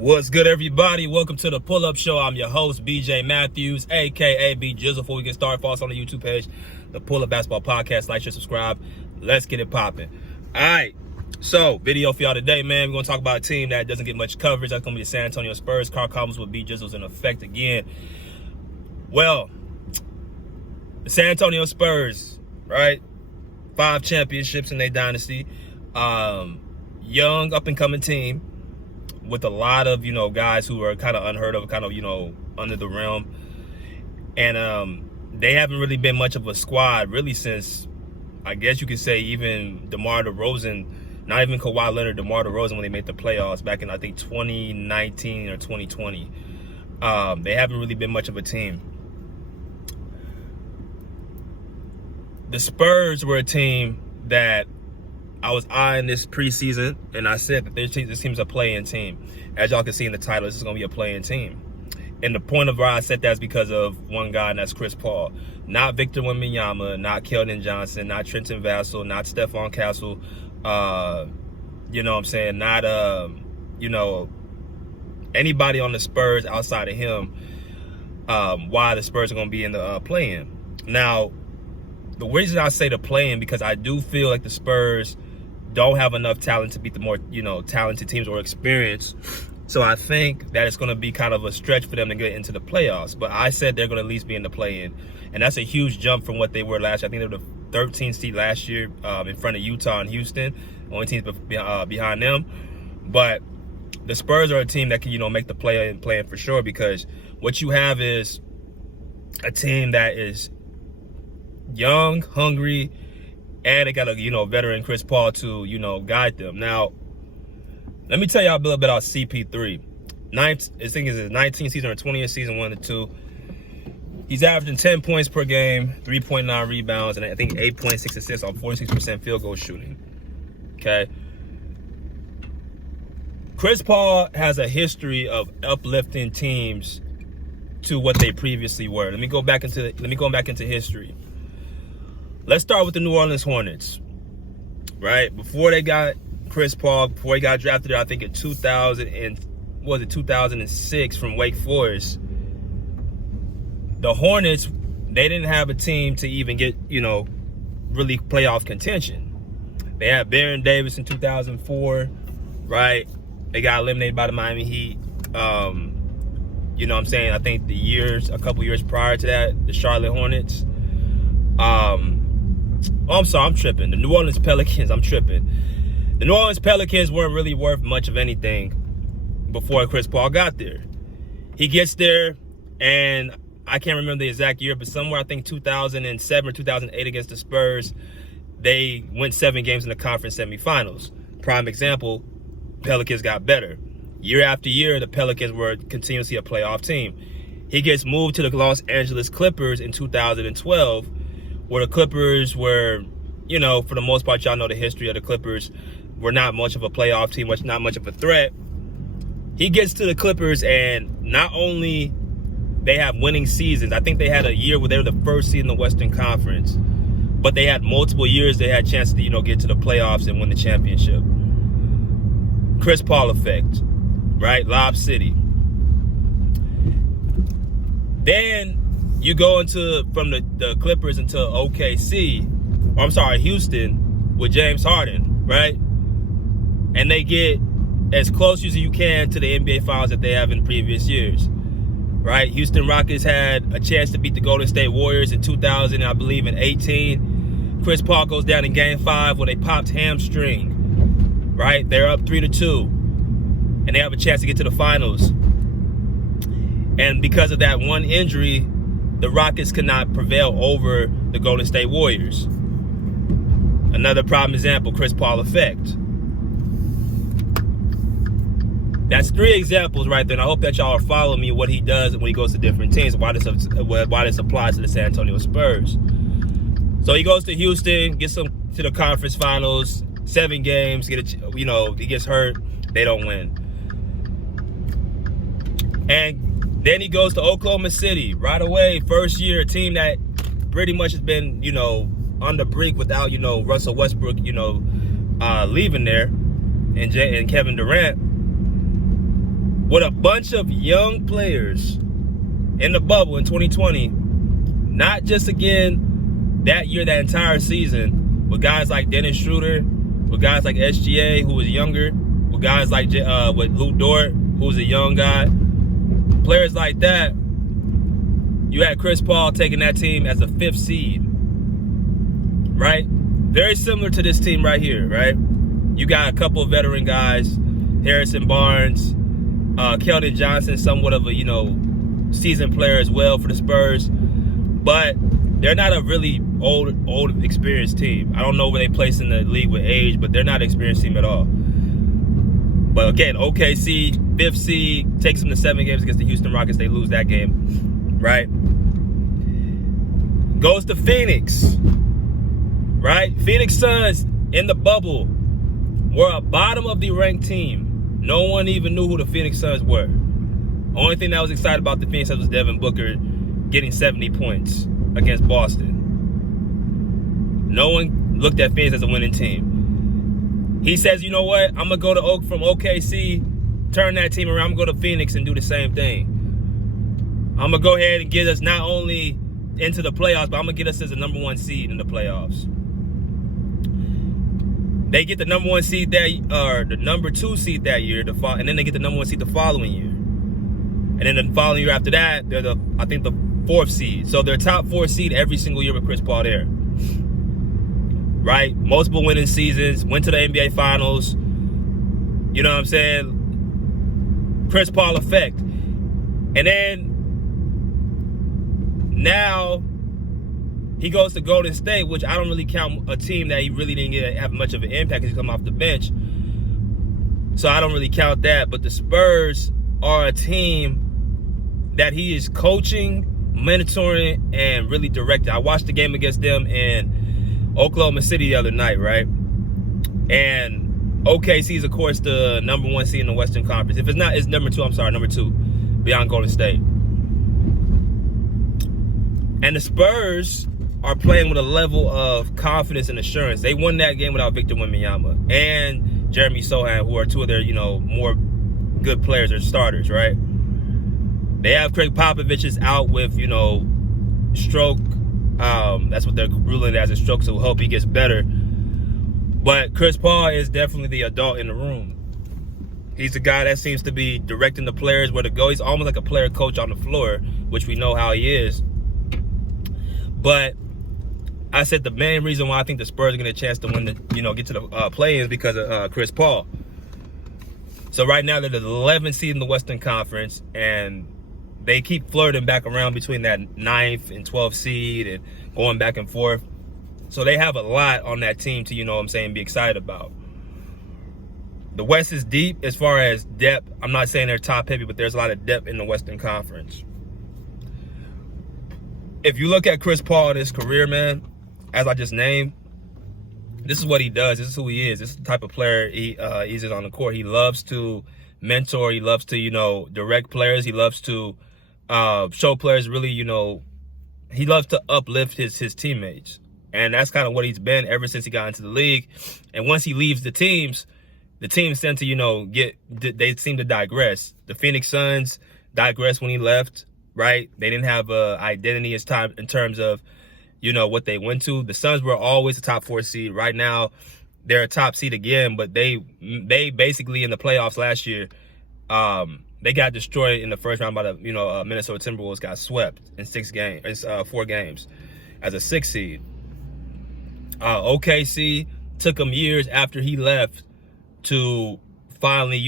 What's good, everybody? Welcome to the Pull-Up Show. I'm your host, BJ Matthews, a.k.a. B Jizzle. Before we get started, follow us on the YouTube page, the Pull-Up Basketball Podcast. Like, share, subscribe. Let's get it popping. All right, so video for y'all today, man. We're going to talk about a team that doesn't get much coverage. That's going to be the San Antonio Spurs. Car comments with B Jizzle's in effect again. Well, the San Antonio Spurs, right? 5 championships in their dynasty. Young, up-and-coming team with a lot of, guys who are kind of unheard of, kind of, under the realm. And they haven't really been much of a squad, really, since, I guess you could say, even DeMar DeRozan, not even Kawhi Leonard, DeMar DeRozan, when they made the playoffs back in, I think, 2019 or 2020. They haven't really been much of a team. The Spurs were a team that I was eyeing this preseason, and I said that this team's a play-in team. As y'all can see in the title, this is going to be a play-in team. And the point of why I said that is because of one guy, and that's Chris Paul. Not Victor Wembanyama, not Keldon Johnson, not Trenton Vassell, not Stephon Castle. You know what I'm saying? Not, anybody on the Spurs outside of him, why the Spurs are going to be in the play-in. Now, the reason I say the play-in, because I do feel like the Spurs don't have enough talent to beat the more, talented teams or experience. So I think that it's going to be kind of a stretch for them to get into the playoffs. But I said they're going to at least be in the play-in. And that's a huge jump from what they were last year. I think they were the 13th seed last year in front of Utah and Houston. Only teams behind them. But the Spurs are a team that can, make the play-in for sure, because what you have is a team that is young, hungry, and they got a, veteran Chris Paul to, guide them. Now, let me tell y'all a little bit about CP3. I think it's his 19th season or 20th season, 1 and 2. He's averaging 10 points per game, 3.9 rebounds, and I think 8.6 assists on 46% field goal shooting. Okay. Chris Paul has a history of uplifting teams to what they previously were. Let me go back into history. Let's start with the New Orleans Hornets, right? Before they got Chris Paul, before he got drafted, I think in 2006 from Wake Forest, the Hornets, they didn't have a team to even get, really playoff contention. They had Baron Davis in 2004, right? They got eliminated by the Miami Heat. You know what I'm saying? I think a couple years prior to that, the Charlotte Hornets. I'm sorry, I'm tripping. The New Orleans Pelicans, I'm tripping. The New Orleans Pelicans weren't really worth much of anything before Chris Paul got there. He gets there, and I can't remember the exact year, but somewhere, I think 2007 or 2008 against the Spurs, they went 7 games in the conference semifinals. Prime example, Pelicans got better. Year after year, the Pelicans were continuously a playoff team. He gets moved to the Los Angeles Clippers in 2012, where the Clippers were, for the most part, y'all know the history of the Clippers, were not much of a playoff team, not much of a threat. He gets to the Clippers, and not only they have winning seasons, I think they had a year where they were the first seed in the Western Conference, but they had multiple years they had chances to, get to the playoffs and win the championship. Chris Paul effect, right? Lob City. Then you go from the Clippers into Houston with James Harden, right? And they get as close as you can to the NBA Finals that they have in previous years, right? Houston Rockets had a chance to beat the Golden State Warriors in 2000, I believe, in 18. Chris Paul goes down in Game 5 with a popped hamstring, right? They're up 3-2, and they have a chance to get to the finals. And because of that one injury, the Rockets could not prevail over the Golden State Warriors. Another prime example, Chris Paul effect. That's 3 examples right there, and I hope that y'all are following me what he does when he goes to different teams, why this applies to the San Antonio Spurs. So he goes to Houston, gets them to the conference finals, 7 games, he gets hurt, they don't win. And then he goes to Oklahoma City right away. First year, a team that pretty much has been, on the brink without, Russell Westbrook, leaving there, and Kevin Durant. with a bunch of young players in the bubble in 2020, not just again that year, that entire season, with guys like Dennis Schroeder, with guys like SGA, who was younger, with guys like with Lou Dort, who was a young guy, players like that. You had Chris Paul taking that team as a 5th seed, right? Very similar to this team right here, right? You got a couple of veteran guys, Harrison Barnes, Keldon Johnson, somewhat of a, seasoned player as well for the Spurs. But they're not a really old experienced team. I don't know where they place in the league with age, but they're not an experienced team at all. But again, OKC, 5th seed, takes them to 7 games against the Houston Rockets. They lose that game, right? Goes to Phoenix, right? Phoenix Suns in the bubble were a bottom of the ranked team. No one even knew who the Phoenix Suns were. Only thing that was excited about the Phoenix Suns was Devin Booker getting 70 points against Boston. No one looked at Phoenix as a winning team. He says, you know what? I'm going to go to from OKC, turn that team around. I'm going to go to Phoenix and do the same thing. I'm going to go ahead and get us not only into the playoffs, but I'm going to get us as a number 1 seed in the playoffs. They get the number 1 seed or the number 2 seed that year, and then they get the number 1 seed the following year. And then the following year after that, they're I think the 4th seed. So they're top 4 seed every single year with Chris Paul there. Right? Multiple winning seasons, went to the NBA Finals. You know what I'm saying? Chris Paul effect. And then now he goes to Golden State, which I don't really count a team that he really didn't have much of an impact because he come off the bench. So I don't really count that. But the Spurs are a team that he is coaching, mentoring, and really directing. I watched the game against them in Oklahoma City the other night, right? And OKC is, of course, the number 1 seed in the Western Conference. If it's not, it's number 2, beyond Golden State. And the Spurs are playing with a level of confidence and assurance. They won that game without Victor Wembanyama and Jeremy Sohan, who are 2 of their, more good players or starters, right? They have Craig Popovich is out with, stroke. That's what they're ruling it as, a stroke, so hope he gets better. But Chris Paul is definitely the adult in the room. He's the guy that seems to be directing the players where to go. He's almost like a player coach on the floor, which we know how he is. But I said the main reason why I think the Spurs are getting a chance to win get to the play-in is because of Chris Paul. So right now they're the 11th seed in the Western Conference, and they keep flirting back around between that 9th and 12th seed and going back and forth. So they have a lot on that team to, be excited about. The West is deep as far as depth. I'm not saying they're top heavy, but there's a lot of depth in the Western Conference. If you look at Chris Paul in his career, man, as I just named, this is what he does. This is who he is. This is the type of player he is on the court. He loves to mentor. He loves to, direct players. He loves to show players really, he loves to uplift his teammates. And that's kind of what he's been ever since he got into the league. And once he leaves the teams tend to, they seem to digress. The Phoenix Suns digressed when he left, right? They didn't have a identity in terms of, what they went to. The Suns were always a top 4 seed. Right now, they're a top seed again, but they basically in the playoffs last year, they got destroyed in the first round by the, Minnesota Timberwolves. Got swept in 4 games as a 6th seed. OKC took him years after he left to finally,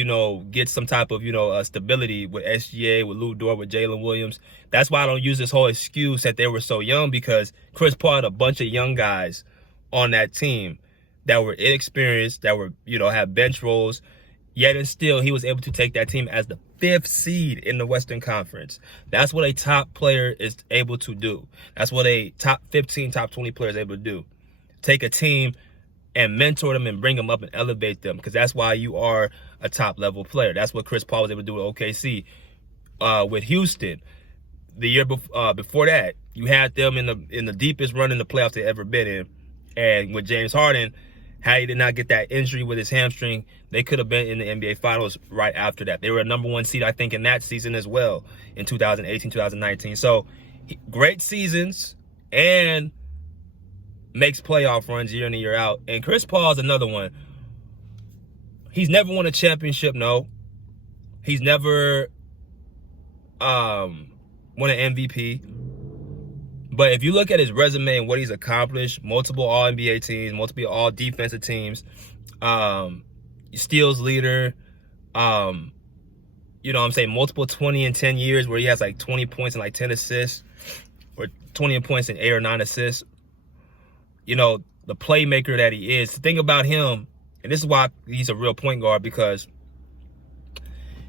get some type of, stability with SGA, with Lou Dort, with Jalen Williams. That's why I don't use this whole excuse that they were so young, because Chris Paul had a bunch of young guys on that team that were inexperienced, that were, have bench roles, yet and still he was able to take that team as the 5th seed in the Western Conference. That's what a top player is able to do. That's what a top 15, top 20 player is able to do. Take a team and mentor them and bring them up and elevate them, because that's why you are a top level player. That's what Chris Paul was able to do with OKC. With Houston, the year before that, you had them in the deepest run in the playoffs they've ever been in, and with James Harden Had he did not get that injury with his hamstring, they could have been in the NBA Finals right after that. They were a #1 seed, I think, in that season as well in 2018, 2019. So great seasons and makes playoff runs year in and year out. And Chris Paul is another one. He's never won a championship, no. He's never won an MVP. But if you look at his resume and what he's accomplished, multiple All-NBA teams, multiple All-Defensive teams, steals leader, you know what I'm saying, multiple 20 and 10 years where he has like 20 points and like 10 assists, or 20 points and 8 or 9 assists. You know, the playmaker that he is. The thing about him, and this is why he's a real point guard, because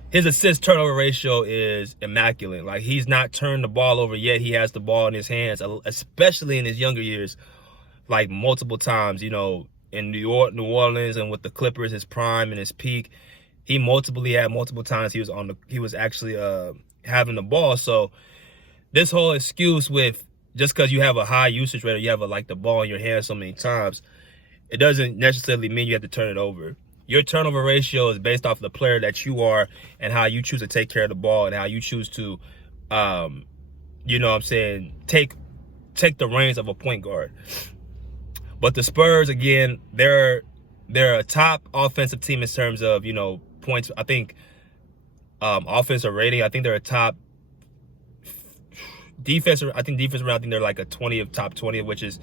his assist turnover ratio is immaculate. Like, he's not turned the ball over yet. He has the ball in his hands, especially in his younger years, like multiple times, you know, in New Orleans and with the Clippers, his prime and his peak. He had multiple times he was actually having the ball. So this whole excuse with just because you have a high usage rate or you have the ball in your hands so many times, it doesn't necessarily mean you have to turn it over. Your turnover ratio is based off the player that you are and how you choose to take care of the ball and how you choose to, you know what I'm saying, take the reins of a point guard. But the Spurs, again, they're a top offensive team in terms of, you know, points. I think offensive rating, I think they're a top defensive. I think defensive rating, I think they're like a top 20, which is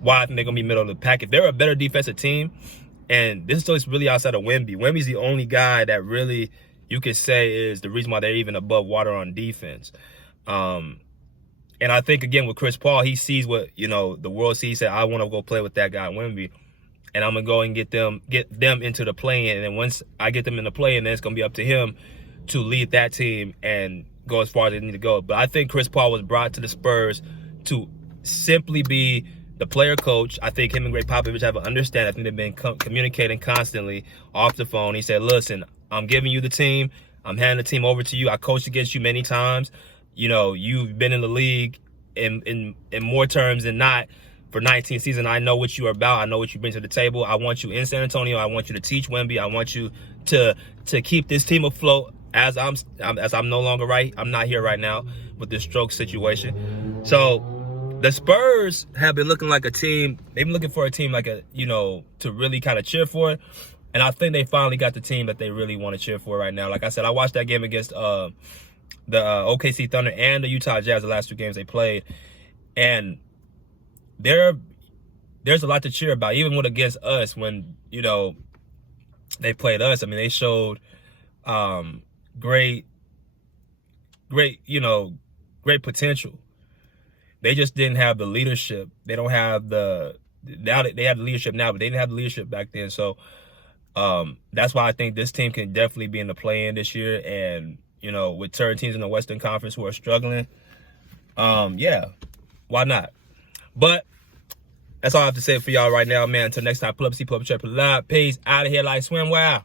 why I think they're going to be middle of the pack. If they're a better defensive team, and this is really outside of Wemby. Wemby's the only guy that really you could say is the reason why they're even above water on defense. And I think, again, with Chris Paul, he sees what, you know, the world sees. He said, I want to go play with that guy, Wemby. And I'm going to go and get them into the play-in. And then once I get them in the play-in, then it's going to be up to him to lead that team and go as far as they need to go. But I think Chris Paul was brought to the Spurs to simply be the player coach. I think him and Greg Popovich have an understanding. I think they've been communicating constantly off the phone. He said, listen, I'm giving you the team. I'm handing the team over to you. I coached against you many times. You know, you've been in the league in more terms than not for 19 seasons. I know what you are about. I know what you bring to the table. I want you in San Antonio. I want you to teach Wemby. I want you to keep this team afloat as I'm no longer right. I'm not here right now with this stroke situation. So the Spurs have been looking like a team. They've been looking for a team to really kind of cheer for. And I think they finally got the team that they really want to cheer for right now. Like I said, I watched that game against the OKC Thunder and the Utah Jazz, the last 2 games they played. And there's a lot to cheer about, even when against us when, you know, they played us. I mean, they showed great potential. They just didn't have the leadership. They don't have they have the leadership now, but they didn't have the leadership back then. So that's why I think this team can definitely be in the play-in this year. And, you know, with certain teams in the Western Conference who are struggling, yeah, why not? But that's all I have to say for y'all right now, man. Until next time, pull up, see, pull up, check, pull up. Peace. Out of here like swimwear.